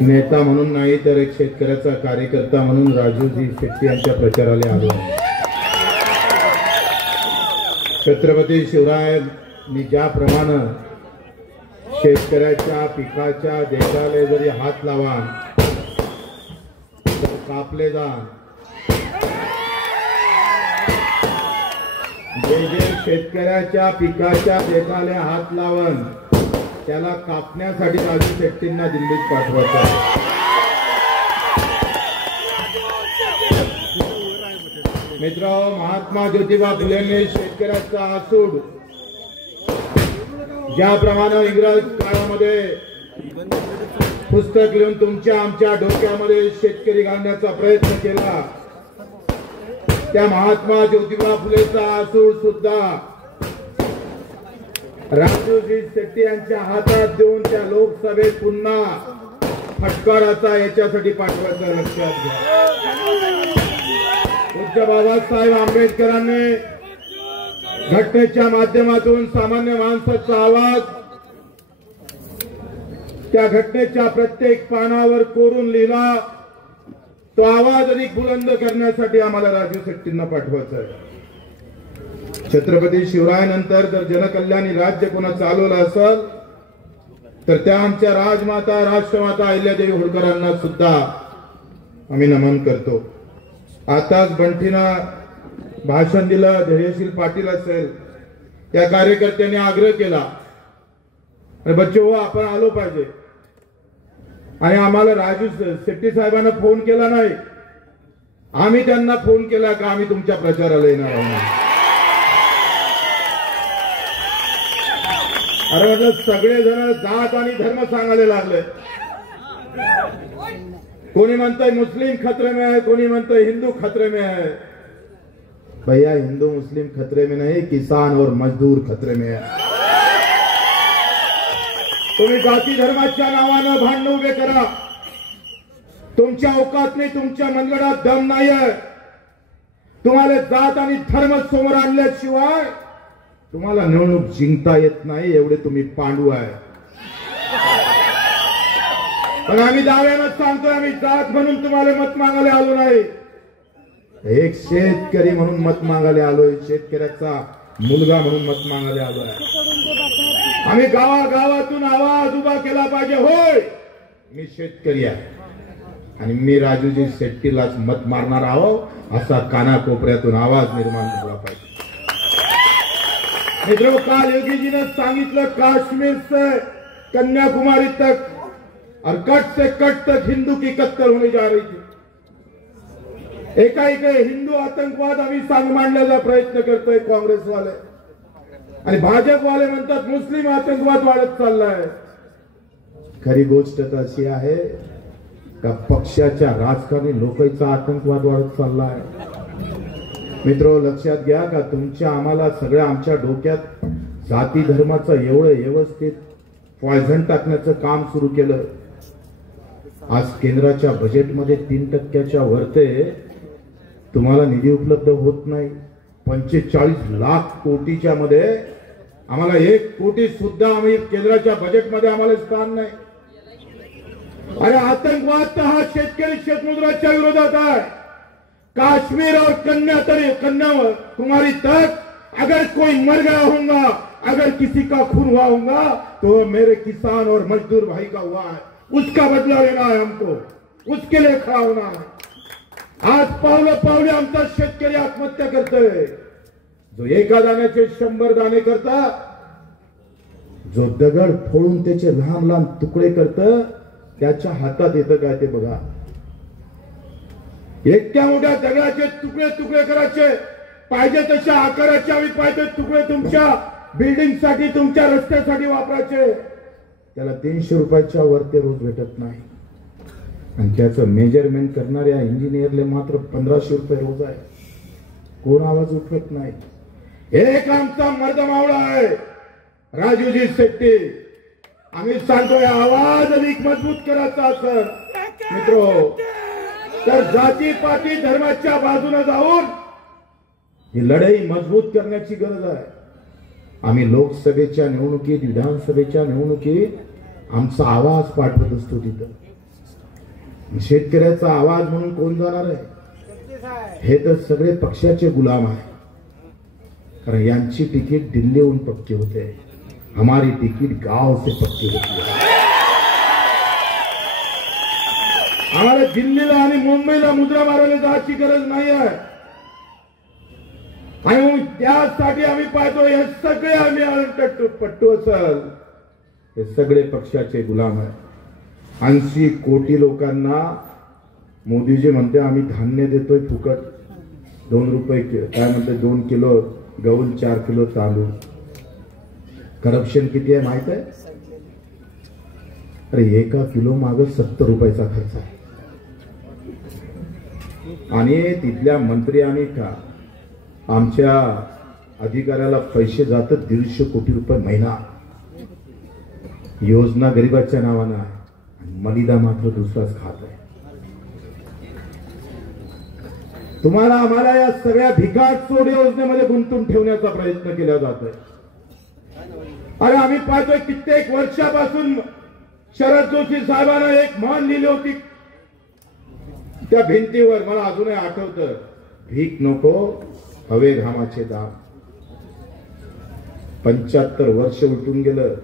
नेता म्हणून नाही तर एक शेतकऱ्याचा कार्यकर्ता म्हणून राजूजी शेट्टी यांच्या प्रचाराला आलो. छत्रपती शिवरायांनी ज्याप्रमाणे शेतकऱ्याच्या पिकाच्या देशाला जरी हात लावा तर कापले जा. जे जे शेतकऱ्याच्या पिकाच्या देशाला हात लावून त्याला कापण्यासाठी राजू शेट्टींना दिल्लीत पाठवायचं आहे. मित्र, महात्मा ज्योतिबा फुलेंनी शेतकऱ्याचा आसूड ज्याप्रमाणे इंग्रज काळामध्ये पुस्तक लिहून तुमच्या आमच्या डोक्यामध्ये शेतकरी घालण्याचा प्रयत्न केला, त्या महात्मा ज्योतिबा फुलेचा आसूड सुद्धा राजूजी शेट्टी यांच्या हातात देऊन त्या लोकसभेत पुन्हा फटकाराचा याच्यासाठी पाठवायचा. लक्षात घ्या, पूज्य बाबासाहेब आंबेडकरांनी घटनेच्या माध्यमातून सामान्य माणसाचा आवाज त्या घटनेच्या प्रत्येक पानावर कोरून लिहिला. तो आवाज अधिक बुलंद करण्यासाठी आम्हाला राजू शेट्टींना पाठवायचा आहे. छत्रपती शिवरायानंतर जर जनकल्याणी राज्य कोणा चालवलं असेल तर त्या आमच्या राजमाता राष्ट्रमाता अहिल्यादेवी होळकरांना सुद्धा आम्ही नमन करतो. आताच बंटीनं भाषण दिलं, धैर्यशील पाटील असेल त्या कार्यकर्त्यांनी आग्रह केला, बच्चे हो आपण आलो पाहिजे, आणि आम्हाला राजू शेट्टी साहेबांना फोन केला नाही. आम्ही त्यांना फोन केला का आम्ही तुमच्या प्रचाराला येणार आहोत. अरे म्हटलं सगळेजण जात आणि धर्म सांगायला लागले. कोणी म्हणतंय मुस्लिम खतरे में है, कोणी म्हणतंय हिंदू खतरे में है. भैया हिंदू मुस्लिम खतरे में नहीं, किसान और मजदूर खतरे में है. तुम्ही जाती धर्माच्या नावानं भांडण उभे करा. तुमच्या औकात नाही, तुमच्या मनगडात दम नाही आहे. तुम्हाला जात आणि धर्म समोर आणल्याशिवाय तुम्हाला निवडणूक जिंकता येत नाही, एवढे तुम्ही पांडू आहे. पण आम्ही दाव्यानं सांगतोय आम्ही जात म्हणून तुम्हाला मत मागायला आलो नाही, एक शेतकरी म्हणून मत मागायला आलोय, शेतकऱ्याचा मुलगा म्हणून मत मागायला आलोय. आम्ही गावागावातून आवाज उभा केला पाहिजे, होय मी शेतकरी आहे आणि मी राजूजी शेट्टीलाच मत मारणार आहोत, असा कानाकोपऱ्यातून आवाज निर्माण झाला पाहिजे. मित्रों, काल योगीजीने सांगितलं काश्मीर से कन्याकुमारी तक और कट से कट तक हिंदू की कत्तल होने जा रही थी. एकाएकी हिंदू आतंकवाद आम्ही सांग मांडण्याचा प्रयत्न करतोय काँग्रेसवाले, आणि भाजपवाले म्हणतात मुस्लिम आतंकवाद वाढत चाललाय. खरी गोष्ट तर अशी आहे का पक्षाच्या राजकारणी लोकांचा आतंकवाद वाढत चाललाय. मित्रो, लक्षात घ्या का तुमच्या आम्हाला सगळ्या आमच्या डोक्यात जाती धर्माचं एवढं व्यवस्थित पॉयझन टाकण्याचं काम सुरू केलं. आज केंद्राच्या बजेटमध्ये 3% वरते तुम्हाला निधी उपलब्ध होत नाही. 45 लाख कोटीच्या मध्ये आम्हाला 1 कोटी सुद्धा आम्ही केंद्राच्या बजेटमध्ये आम्हाला स्थान नाही. अरे आतंकवाद तर हा शेतकरी शेतमजुराच्या विरोधात आहे. कश्मीर और कन्याकुमारी तक अगर कोई मर गया होगा, अगर किसी का खून हुआ होगा तो मेरे किसान और मजदूर भाई का हुआ है, उसका बदला लेना है हमको, उसके लिए खड़ा होना है. आज पावलं पावले आमचा शेतकरी आत्महत्या करतोय. जो एका दाण्याचे 100 दाणे करता, जो दगड फोडून त्याचे लहान लहान तुकडे करत, त्याच्या हातात येतं काय ते बघा. एकट्या मोठ्या दगडाचे तुकडे तुकडे करायचे, पाहिजे तशा आकाराचे आम्ही पाहिजे तुकडे तुमच्या बिल्डिंग साठी तुमच्या रस्त्यासाठी वापरायचे. त्याला 300 रुपयाच्या वरती रोज भेटत नाही, आणि त्याचं मेजरमेंट करणाऱ्या इंजिनियरले मात्र 1500 रुपये रोज आहे. कोण आवाज उठवत नाही. एक आमचा मर्द मावळा आहे राजूजी शेट्टी. आम्ही सांगतोय आवाज अधिक मजबूत करायचा असेल मित्रो तर जाती पाती धर्माच्या बाजूने जाऊन ही लढाई मजबूत करण्याची गरज आहे. आम्ही लोकसभेच्या निवडणुकीत, विधानसभेच्या निवडणुकीत आमचा आवाज पाठवत असतो तिथं. शेतकऱ्याचा आवाज म्हणून कोण जाणार आहे? हे तर सगळे पक्षाचे गुलाम आहे. कारण यांची तिकीट दिल्लीहून पक्की होते, हमारी तिकीट गांव से पक्की होती है. आम्हाला दिल्लीला आणि मुंबईला मुद्रा मारायला जायची गरज नाही आहे. आणि त्यासाठी आम्ही पाहतो हे सगळे आम्ही पट्टू असल, हे सगळे पक्षाचे गुलाम आहे. 80 कोटी लोकांना मोदीजी म्हणते आम्ही धान्य देतोय फुकट, 2 रुपये काय म्हणते, 2 किलो गहू, 4 किलो तांदूळ. करप्शन किती आहे माहित आहे? अरे 1 किलो मागे 70 रुपयाचा खर्च आहे. आणि तिथल्या मंत्री आणि का आमच्या अधिकाऱ्याला पैसे जातात 150 कोटी रुपये महिना. योजना गरिबाच्या नावानं आहे, मलिदा मात्र दुसराच खात आहे. तुम्हाला आम्हाला या सगळ्या भिकार चोर योजनेमध्ये गुंतून ठेवण्याचा प्रयत्न केला जातोय. अरे आम्ही पाहतोय कित्येक वर्षापासून शरद जोशी साहेबांना एक म्हण लिहिली होती त्या भिंतीवर, मला अजूनही आठवतं, भीक नको हवे घामाचे दाम. 75 वर्ष उलटून गेलं.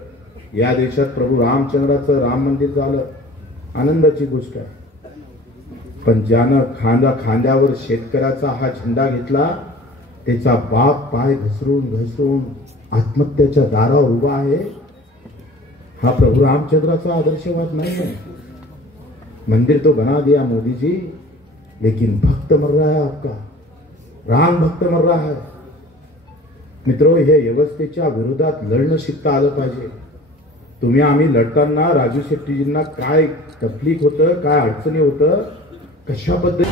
या देशात प्रभू रामचंद्राचं राम मंदिर झालं, आनंदाची गोष्ट आहे. पण ज्यानं खांद्यावर शेतकऱ्याचा हा झेंडा घेतला, त्याचा बाप पाय घसरून घसरून आत्महत्याच्या दारावर उभा आहे. हा प्रभू रामचंद्राचा आदर्शवाद नहीं है. मंदिर तो बना दिया मोदी जी, लेकिन भक्त मर रहा है आपका, राम भक्त मर रहा है. मित्रों, हे व्यवस्थेच्या विरोधात लढणं शिकता आलं पाहिजे. तुम्ही आम्ही लढताना राजू शेट्टीजींना काय तकलीफ होतं, काय अडचणी होतं, कशा पद्धती.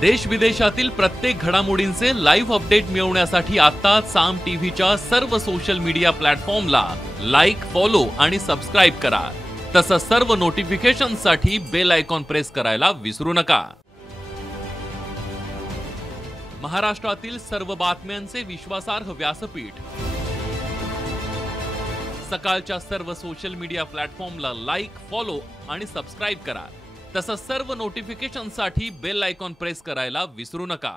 देश विदेशातील प्रत्येक घडामोडींचे लाईव्ह अपडेट मिळवण्यासाठी आता साम टीव्हीच्या सर्व सोशल मीडिया प्लॅटफॉर्मला लाईक, फॉलो आणि सबस्क्राईब करा. तसंच सर्व नोटिफिकेशनसाठी बेल आयकॉन प्रेस करायला विसरू नका. महाराष्ट्रातील सर्व बातम्यांचे विश्वासार्ह व्यासपीठ. सकाळच्या सर्व सोशल मीडिया प्लॅटफॉर्मला लाईक, फॉलो आणि सबस्क्राईब करा. तसंच सर्व नोटिफिकेशनसाठी बेल आयकॉन प्रेस करायला विसरू नका.